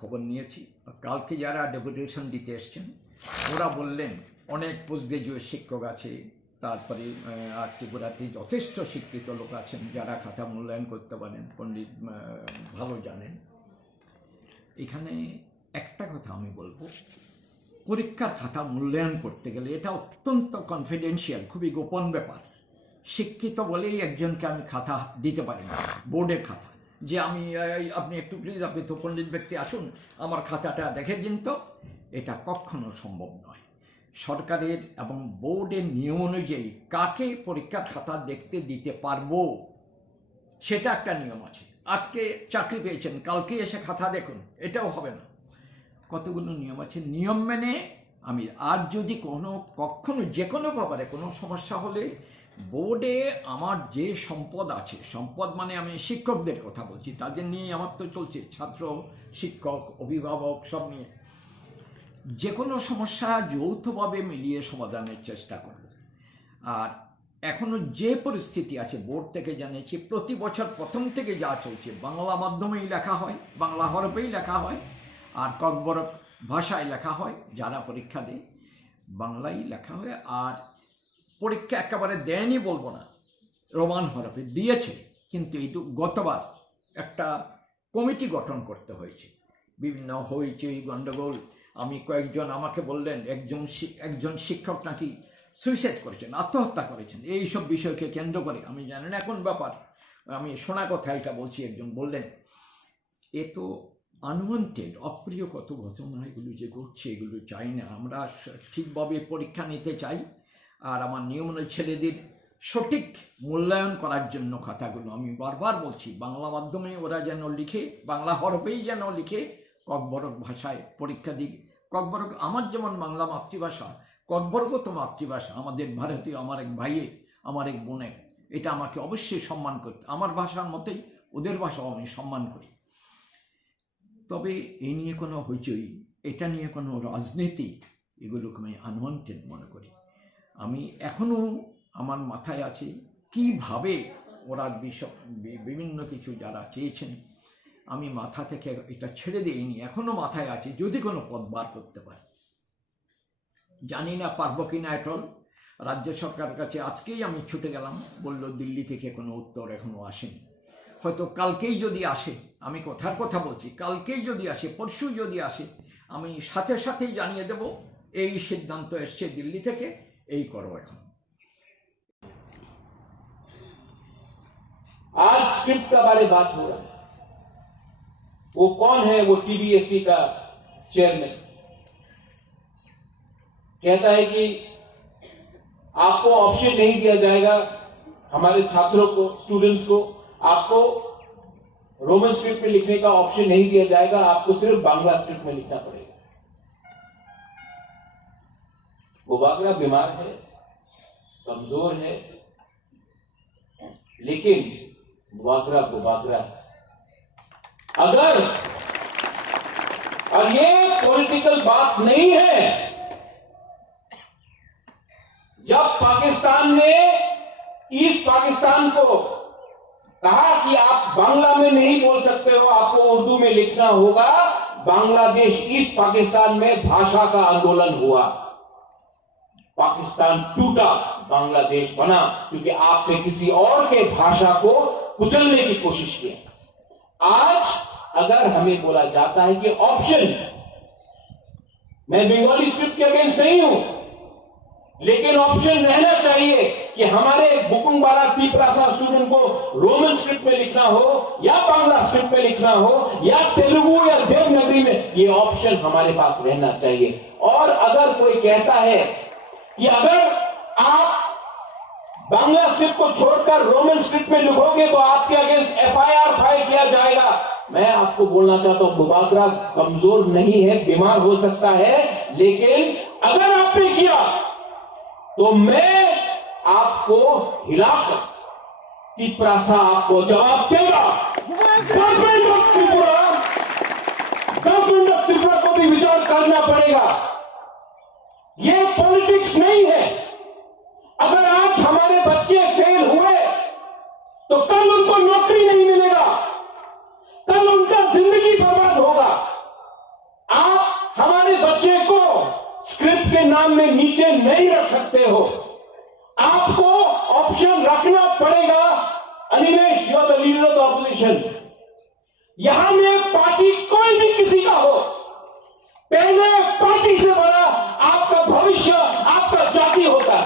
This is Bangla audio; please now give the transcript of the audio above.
খবর নিয়েছি। কালকে যারা ডেপুটেশন দিতে এসছেন, ওরা বললেন, অনেক পোস্ট গ্রাজুয়েট শিক্ষক আছে, তারপরে আর ত্রিপুরাতে যথেষ্ট শিক্ষিত লোক আছেন, যারা খাতা মূল্যায়ন করতে পারেন, পণ্ডিত ভালো জানেন। এখানে একটা কথা আমি বলব, পরীক্ষার খাতা মূল্যায়ন করতে গেলে এটা অত্যন্ত কনফিডেন্সিয়াল খুবই গোপন ব্যাপার। শিক্ষিত বলেই একজনকে আমি খাতা দিতে পারি না, বোর্ডের খাতা। যে আমি আপনি একটু প্লিজ আপনি তো পণ্ডিত ব্যক্তি আসুন, আমার খাতাটা দেখে দিন তো। এটা কখনো সম্ভব নয়। সরকারের এবং বোর্ডের নিয়ম অনুযায়ী কাকে পরীক্ষার খাতা দেখতে দিতে পারব, সেটা একটা নিয়ম আছে। আজকে চাকরি পেয়েছেন, কালকে এসে খাতা দেখুন, এটাও হবে না। কতগুলো নিয়ম আছে? নিয়ম মেনে আমি আর যদি কোনো, কখনো যে কোনো ব্যাপারে কোনো সমস্যা হলে বোর্ডে আমার যে সম্পদ আছে, সম্পদ মানে আমি শিক্ষকদের কথা বলছি, তাদের নিয়ে আমার তো চলছে, ছাত্র, শিক্ষক, অভিভাবক, সব নিয়ে। যে কোনো সমস্যা যৌথভাবে মিলিয়ে সমাধানের চেষ্টা করব। আর এখনও যে পরিস্থিতি আছে, বোর্ড থেকে জানিয়েছি, প্রতি বছর প্রথম থেকে যা চলছে, বাংলা মাধ্যমেই লেখা হয়, বাংলা হরফেই লেখা হয়, আর কক ককবরক ভাষায় লেখা হয়, যারা পরীক্ষা দেয় বাংলায় লেখা হয়, আর পরীক্ষা একেবারে দেয়নি বলব না, রোমান হরফে দিয়েছে, কিন্তু এইটু গতবার একটা কমিটি গঠন করতে হয়েছে। বিভিন্ন হইচই গণ্ডগোল আমি কয়েকজন আমাকে বললেন, একজন একজন শিক্ষক নাকি সুইসাইড করেছেন, আত্মহত্যা করেছেন এই সব বিষয়কে কেন্দ্র করে, আমি জানি না এখন ব্যাপার, আমি শোনা কথা এটা বলছি, একজন বললেন, এ তো আনওয়ান্টেড অপ্রিয় কত ঘটনা এগুলো যে ঘটছে, এগুলো চাই না। আমরা ঠিকভাবে পরীক্ষা নিতে চাই। আর আমার নিয়ম অনুযায়ী ছেলেদের সঠিক মূল্যায়ন করার জন্য কথাগুলো আমি বারবার বলছি। বাংলা মাধ্যমে ওরা যেন লিখে, বাংলা হরফেই যেন লিখে, ককবরক ভাষায় পরীক্ষা দিক। ককবরক আমার যেমন বাংলা মাতৃভাষা ককবরক তো মাতৃভাষা। আমাদের ভারতীয়, আমার এক ভাইয়ের আমার এক বোনের এটা আমাকে অবশ্যই সম্মান করতে আমার ভাষার মতেই ওদের ভাষাও আমি সম্মান করি। তবে এই নিয়ে কোনো হইচই, এটা নিয়ে কোনো রাজনীতি, এগুলোকে আমি আনওয়ান্টেড মনে করি। আমি এখনও আমার মাথায় আছে কীভাবে ওরা বিভিন্ন কিছু যারা চেয়েছেন, আমি মাথা থেকে এটা ছেড়ে দিইনি, এখনও মাথায় আছে যদি কোনো পদ বার করতে পারি। জানি না পারব কি না এটল রাজ্য সরকারের কাছে আজকেই আমি ছুটে গেলাম, বলল দিল্লি থেকে কোনো উত্তর এখনও আসেনি। হয়তো কালকেই যদি আসে আমি কথার কথা বলছি কালকেই যদি আসে পরশু যদি আসে আমি সাথে সাথেই জানিয়ে দেব এই সিদ্ধান্ত এসছে দিল্লি থেকে এই করো এখন आज स्क्रिप्ट का बारे बात हो रहा है वो कौन है वो टीबीएससी का चेयरमैन कहता है कि आपको ऑप्शन नहीं दिया जाएगा हमारे छात्रों को स्टूडेंट्स को आपको रोमन स्क्रिप्ट में लिखने का ऑप्शन नहीं दिया जाएगा, आपको सिर्फ़ बांग्ला स्क्रिप्ट में लिखना पड़ेगा। गुबागरा बीमार है, कमज़ोर है, लेकिन गुबागरा गुबागरा है। अगर और ये पॉलिटिकल बात नहीं है, जब पाकिस्तान ने ईस्ट पाकिस्तान को कहा कि आप बांग्ला में नहीं बोल सकते हो, आपको उर्दू में लिखना होगा, बांग्लादेश ईस्ट पाकिस्तान में भाषा का आंदोलन हुआ। पाकिस्तान टूटा, बांग्लादेश बना, क्योंकि आपने किसी और के भाषा को कुचलने की कोशिश की। आज अगर हमें बोला जाता है कि ऑप्शन, मैं बंगाली स्क्रिप्ट के अगेंस्ट नहीं हूँ, लेकिन ऑप्शन रहना चाहिए। कि हमारे बुकुंग बारा तीपरासा स्टूडेंट को रोमन स्क्रिप्ट में लिखना हो, या बांग्ला स्क्रिप्ट में लिखना हो, या तेलुगु या देवनागरी में, ये ऑप्शन हमारे पास रहना चाहिए। और अगर कोई कहता है कि अगर आप बांग्ला स्क्रिप्ट को छोड़कर रोमन स्क्रिप्ट में लिखोगे तो आपके अगेंस्ट एफआईआर फ़ाइल किया जाएगा। मैं आपको बोलना चाहता हूँ बुबागरा कमज़ोर नहीं है, बीमार हो सकता है, लेकिन अगर आपने किया तो मैं आपको हिलाकर त्रिपुरा सा आपको जवाब देगा। Government of Tripura government of Tripura को भी विचार करना पड़ेगा। ये पॉलिटिक्स नहीं है। अगर आज हमारे बच्चे फेल हुए तो कल उनको नौकरी नहीं मिलेगा। कल उनका ज़िंदगी बर्बाद होगा। आप हमारे बच्चे को स्क्रिप्ट के नाम में नीचे नहीं रख सकते हो। आपको ऑप्शन रखना पड़ेगा। Animesh you the leader of opposition यहाँ में पार्टी कोई भी किसी का हो, पहले पार्टी से बड़ा आपका भविष्य, आपका जाति होता है।